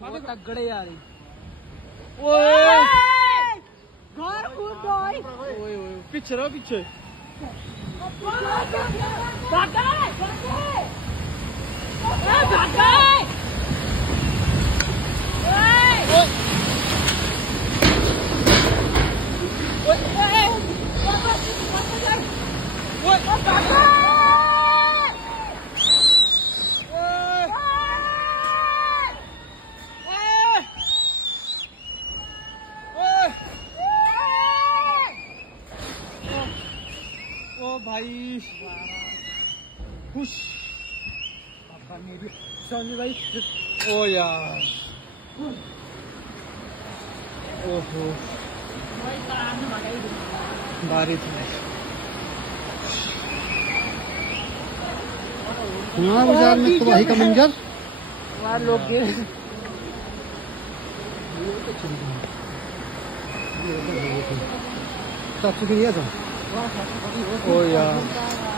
पीछे तगड़े यार पीछे रहो पीछे भाई खुश भाई ओ यार ओहो बारिश बाजार में तबाही का मंजर वहाँ लोग सब लिया था ओ यार